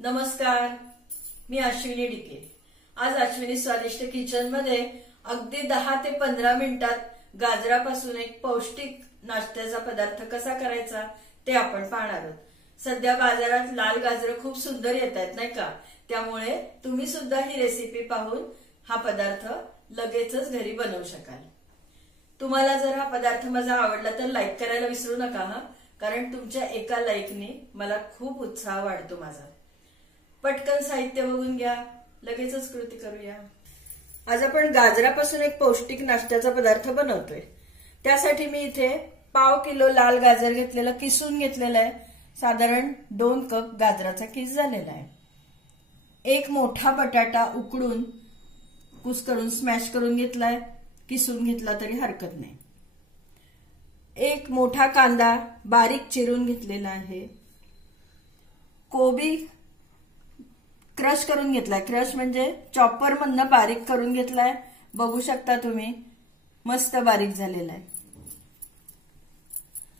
नमस्कार, मी अश्विनी डिके। आज अश्विनी स्वादिष्ट किचन मध्ये अगदी 10 ते 15 मिनिटात गाजरापासून एक पौष्टिक नाश्त्याचा पदार्थ कसा करायचा ते आपण पाहणार आहोत। सध्या बाजारात लाल गाजर खूप सुंदर येतात नाही का, त्यामुळे तुम्ही सुद्धा ही रेसिपी पाहून हा पदार्थ लगेचच घरी बनवू शकाल। तुम्हाला जर हा पदार्थ माझा आवडला तर लाईक करायला विसरू नका हा, कारण तुमच्या एका लाईकने मला खूप उत्साह वाढतो माझा। पटकन साहित्य बघून घ्या, लगेचच कृती करूया। आज आपण गाजरापासून एक पौष्टिक नाश्त्याचा पदार्थ बनवतोय। त्यासाठी मी इथे पाव किलो लाल गाजर घेतलेला, किसून घेतलेला आहे। साधारण 2 कप गाजराचा किस झालेला आहे। एक मोठा बटाटा उकडून कुस्करून स्मॅश करून घेतलाय, किसून घेतला तरी हरकत नाही। एक मोठा कांदा बारीक चिरून घेतलेला आहे। कोबी क्रश करून घेतलाय, क्रश म्हणजे चॉपर मधनं बारीक करून घेतलाय। बघू शकता तुम्ही, मस्त बारीक झालेला आहे।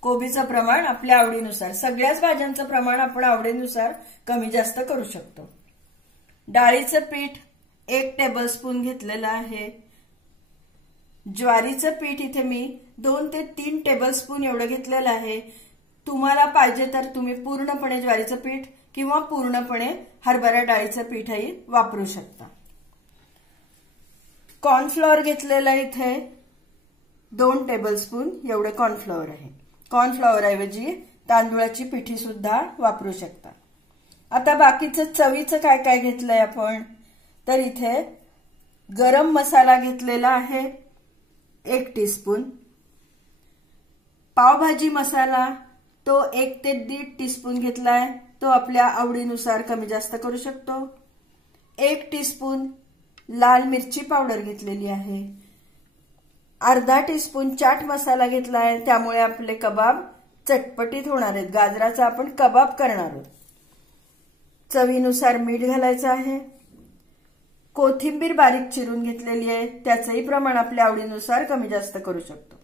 कोबीचं प्रमाण आपल्या आवडीनुसार, सगळ्याच भाज्यांचं प्रमाण आपण आवडीनुसार कमी जास्त करू शकतो। डाळीचं पीठ 1 टेबलस्पून घेतलेलं आहे। ज्वारीचं पीठ इथे मी 2 ते 3 टेबलस्पून एवढं घेतलेलं आहे। तुम्हाला पाहिजे तर तुम्ही पूर्णपणे ज्वारीचं पीठ किंवा पूर्णपणे हरभरा डाळीचं पीठही वापरू शकता। कॉर्नफ्लॉवर घेतलेला इथे 2 टेबलस्पून एवढे कॉर्नफ्लॉवर आहे। कॉर्नफ्लॉवर ऐवजी तांदूळाची पिठी सुद्धा वापरू शकता। आता बाकीचं चवीचं काय काय घेतलंय आपण, तर इथे गरम मसाला घेतलेला आहे 1 टीस्पून। पावभाजी मसाला तो 1 ते 1.5 टीस्पून घेतलाय, तो आपल्या आवडीनुसार कमी जास्त करू शकतो। 1 टीस्पून लाल मिरची पावडर घेतलेली आहे। अर्धा टीस्पून चाट मसाला घेतलाय, त्यामुळे आपले कबाब चटपटीत होणार आहेत। गाजराचा आपण कबाब करणार आहोत। चवीनुसार मीठ घालायचं आहे। कोथिंबीर बारीक चिरून घेतलेली आहे, त्याचंही प्रमाण आपल्या आवडीनुसार कमी जास्त करू शकतो।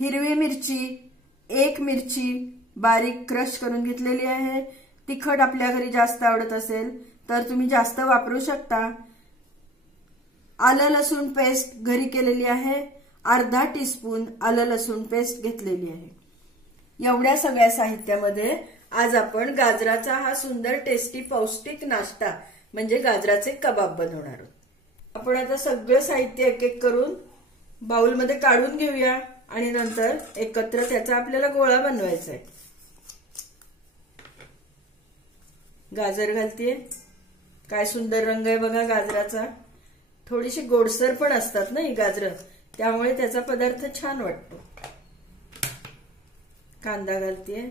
हिरवी मिरची 1 मिरची बारीक क्रश करून घेतलेली आहे। तिखट आपल्या घरी जास्त आवडत असेल तर तुम्ही जास्त वापरू शकता। आलं लसूण पेस्ट घरी केलेली आहे, अर्धा टीस्पून आलं लसूण पेस्ट घेतलेली आहे। एवढ्या सगळ्या साहित्यामध्ये आज आपण गाजराचा हा सुंदर टेस्टी पौष्टिक नाश्ता म्हणजे गाजराचे कबाब बनवणार आहोत। आपण आता सगळं साहित्य एक एक करून बाउलमध्ये काढून घेऊया आणि नंतर एकत्र त्याचा आपल्याला गोळा बनवायचा आहे। गाजर घालतेय, काय सुंदर रंग आहे बघा गाजराचा। थोडीशी गोडसर पण असतात ना ही गाजर, त्यामुळे त्याचा पदार्थ छान वाटतो। कांदा घालतेय।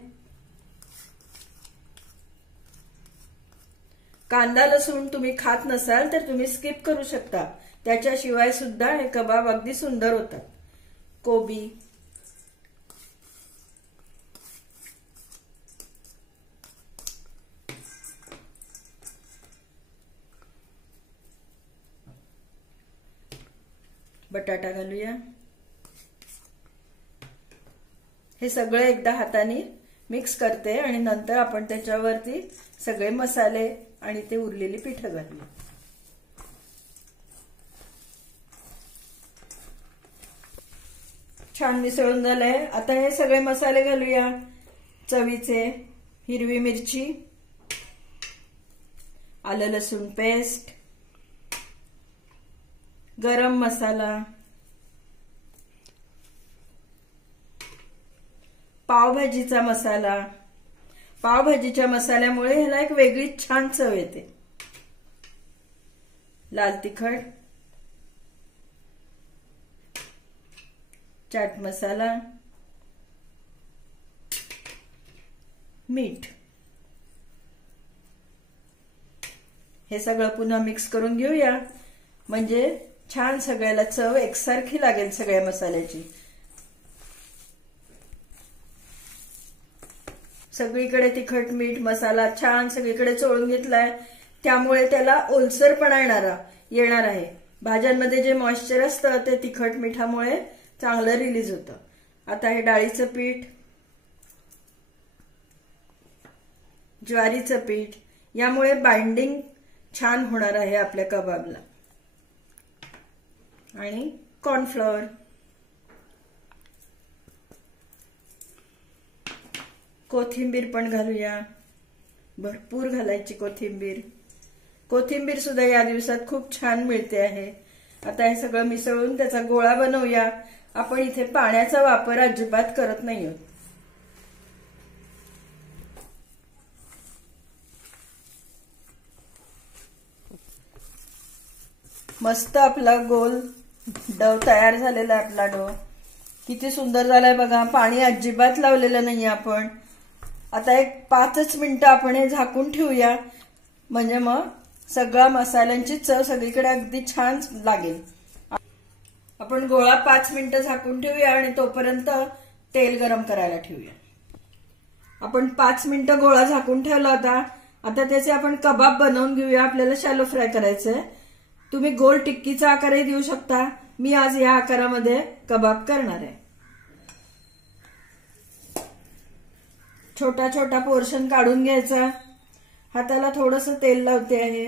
कांदा लसूण तुम्ही खात नसाल तर तुम्ही स्किप करू शकता, त्याच्याशिवाय सुद्धा हे कबाब अगदी सुंदर होतात। कोबी, बटाटा घालूया। हे सगळं एकदा हाताने मिक्स करते आणि नंतर आपण त्याच्यावरती सगळे मसाले आणि ते उरलेली पीठ घालूया। छान मिसळून झालंय। आता हे सगळे मसाले घालूया चवीचे। हिरवी मिरची, आलं लसूण पेस्ट, गरम मसाला, पावभाजीचा मसाला। पावभाजीच्या मसाल्यामुळे ह्याला एक वेगळी छान चव येते। लाल तिखट, चाट मसाला, मीठ। हे सगळं पुन्हा मिक्स करून घेऊया, म्हणजे छान सगळ्याला चव एकसारखी लागेल सगळ्या मसाल्याची। सगळीकडे तिखट मीठ मसाला छान सगळीकडे चोळून घेतलाय, त्यामुळे त्याला ओलसरपणा येणार आहे। भाज्यांमध्ये जे मॉइश्चर असतं ते तिखट मिठामुळे चांगलं रिलीज होतं। आता हे डाळीचं पीठ, ज्वारीचं पीठ यामुळे बाइंडिंग छान होणार आहे आपल्या कबाबला. आणि कॉर्नफ्लॉवर, कोथिंबीर पण घालूया. भरपूर घालायची कोथिंबीर. कोथिंबीर सुद्धा या दिवसात खूप छान मिळते आहे. आता हे सगळं मिसळून त्याचा गोळा बनवूया. आपण इथे पाण्याचा वापर अजिबात करत नाही आहोत. मस्त आपला गोल डव तयार झालेला आहे. आपला डव किती सुंदर झालाय बघा. पाणी अजिबात लावलेलं नाही आपण. आता एक 5 मिनिटं आपण हे झाकून ठेवूया, म्हणजे मग सगळ्या मसाल्यांची चव सगळीकडे अगदी छान लागेल. आपण गोळा 5 मिनिटं झाकून ठेवूया आणि तोपर्यंत तेल गरम करायला ठेवूया. आपण 5 मिनिटं गोळा झाकून ठेवला होता. आता त्याचे आपण कबाब बनवून घेऊया. आपल्याला शॅलो फ्राय करायचंय. तुम्ही गोल टिक्कीचा आकारही देऊ शकता. मी आज या आकारामध्ये कबाब करणार आहे. छोटा छोटा पोर्शन काढून घ्यायचा. हाताला थोडंसं तेल लावते आहे.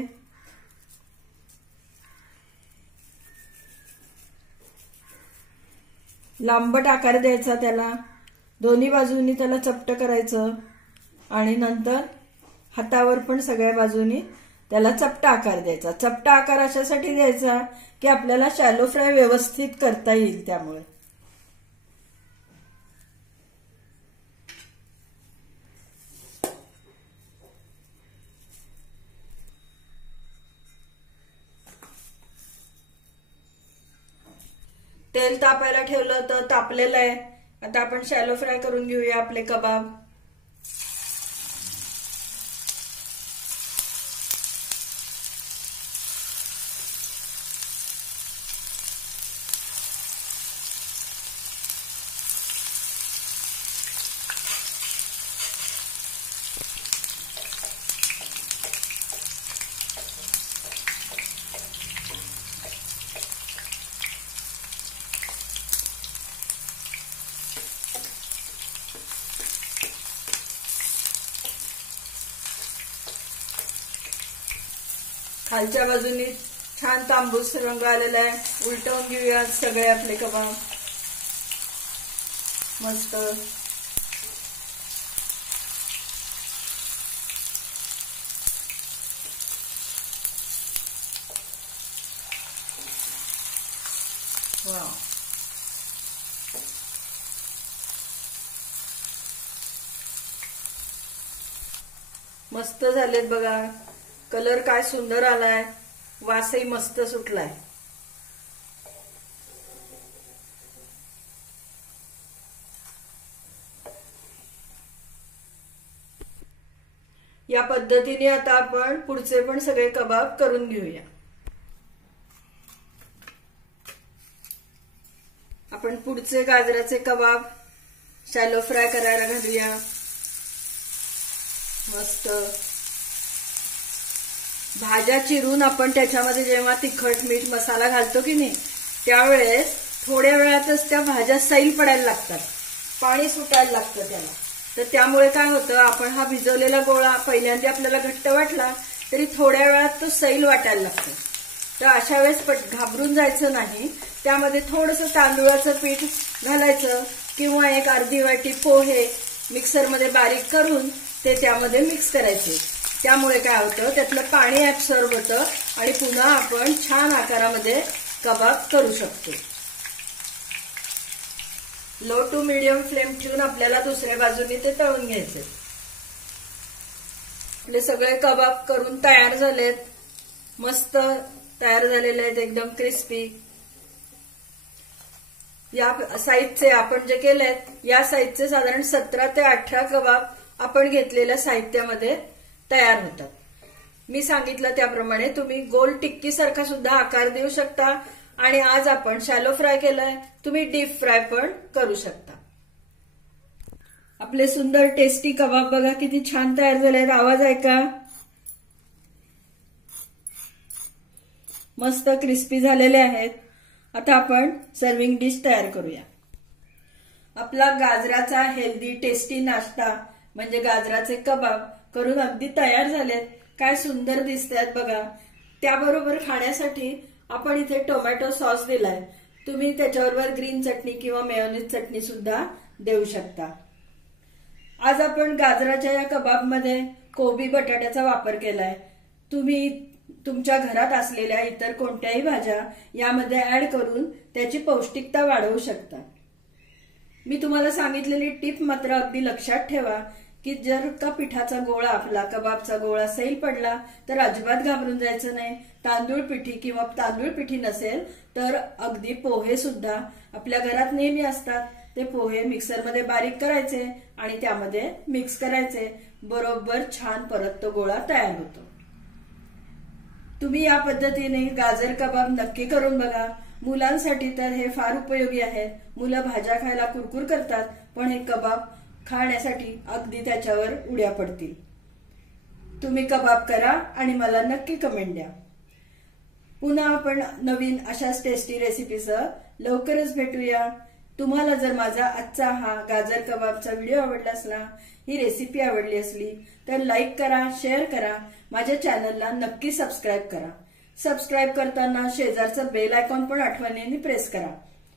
लांबट आकार द्यायचा त्याला. दोन्ही बाजूनी त्याला चपट करायचं आणि नंतर हातावर पण सगळ्या बाजूनी त्याला चपटा आकार द्यायचा. चपटा आकार अशासाठी द्यायचा की आपल्याला शॅलो फ्राय व्यवस्थित करता येईल. त्यामुळे तेल तापायला ठेवलं होतं, तापलेलं आहे. आता आपण शॅलो फ्राय करून घेऊया आपले कबाब. खालच्या बाजूनी छान तांबूस रंग आलेला आहे. उलटवून घेऊया सगळे आपले कबाब. मस्त वाव. मस्त झालेत बघा. कलर काय सुंदर आलाय. वासही मस्त सुटलाय. या पद्धतीने आता आपण पुढचे पण सगळे कबाब करून घेऊया. आपण पुढचे गाजराचे कबाब शॅलो फ्राय करायला घालूया. मस्त भाज्या चिरून आपण त्याच्यामध्ये जेव्हा तिखट मीठ मसाला घालतो की नाही, त्यावेळेस थोड्या वेळातच त्या भाज्या सैल पडायला लागतात. पाणी सुटायला लागतं त्याला. तर त्यामुळे काय होतं, आपण हा भिजवलेला गोळा पहिल्यांदा आपल्याला घट्ट वाटला तरी थोड्या वेळात तो सैल वाटायला लागतो. तर अशा वेळेस घाबरून जायचं नाही. त्यामध्ये थोडंसं तांदूळाचं पीठ घालायचं किंवा एक अर्धी वाटी पोहे मिक्सरमध्ये बारीक करून ते त्यामध्ये मिक्स करायचे. त्यामुळे काय होतं, त्यातलं पाणी ऍब्सॉर्ब होतं आणि पुन्हा आपण छान आकारामध्ये कबाब करू शकतो. लो टू मीडियम फ्लेम ठेवून आपल्याला दुसऱ्या बाजूने ते तळून घ्यायचे. आपले सगळे कबाब करून तयार झालेत. मस्त तयार झालेले आहेत, एकदम क्रिस्पी. या साईजचे आपण जे केलेत, या साईजचे साधारण 17 ते 18 कबाब आपण घेतलेल्या साहित्यामध्ये तयार होतात. मी सांगितलं त्याप्रमाणे तुम्ही गोल टिक्की सारखा सुद्धा आकार देऊ शकता आणि आज आपण शॅलो फ्राय केलंय, तुम्ही डीप फ्राय पण करू शकता. आपले सुंदर टेस्टी कबाब बघा किती छान तयार झाले आहेत. आवाज ऐका. मस्त क्रिस्पी झालेले आहेत. आता आपण सर्विंग डिश तयार करूया. आपला गाजराचा हेल्दी टेस्टी नाश्ता म्हणजे गाजराचे कबाब करून अगदी तयार झालेत. काय सुंदर दिसतात बघा। त्याबरोबर खाण्यासाठी आपण इथे टोमॅटो सॉस दिलाय, तुम्ही त्याच्याबरोबर ग्रीन चटणी किंवा मेयोनीज चटणी सुद्धा देऊ शकता। आज आपण गाजराच्या या कबाबमध्ये कोबी बटाट्याचा वापर केलाय। तुम्ही तुमच्या घरात असलेल्या इतर कोणत्याही भाज्या यामध्ये ऍड करून त्याची पौष्टिकता वाढवू शकता। मी तुम्हाला सांगितलेली टिप मात्र अगदी लक्षात ठेवा की जर का पिठाचा गोळा आपला कबाबचा गोळा सैल पडला तर अजिबात घाबरून जायचं नाही। तांदूळ पिठी किंवा तांदूळ पिठी नसेल तर अगदी पोहे सुद्धा आपल्या घरात नेहमी असतात, ते पोहे मिक्सरमध्ये बारीक करायचे आणि त्यामध्ये मिक्स करायचे, बरोबर छान परत तो गोळा तयार होतो। तुम्ही या पद्धतीने गाजर कबाब नक्की करून बघा। मुलांसाठी तर हे फार उपयोगी आहे। मुलं भाज्या खायला कुरकुर करतात, पण हे कबाब खाण्यासाठी अगदी त्याच्यावर उड्या पडतील। तुम्ही कबाब करा आणि मला नक्की कमेंट द्या। पुन्हा आपण नवीन अशाच टेस्टी रेसिपीसह लवकरच भेटूया। तुम्हाला जर माझा आजचा हा गाजर कबाबचा व्हिडिओ आवडला असला, ही रेसिपी आवडली असली तर लाईक करा, शेअर करा, माझ्या चॅनलला नक्की सबस्क्राईब करा। सबस्क्राईब करताना शेजारचा बेल आयकॉन पण आठवणीने प्रेस करा,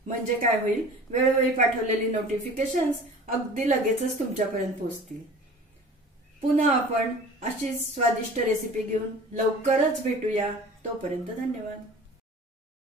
म्हणजे काय होईल, वेळोवेळी पाठवलेली नोटिफिकेशन्स अगदी लगेचच तुमच्यापर्यंत पोहोचतील। पुन्हा आपण अशीच स्वादिष्ट रेसिपी घेऊन लवकरच भेटूया। तोपर्यंत धन्यवाद।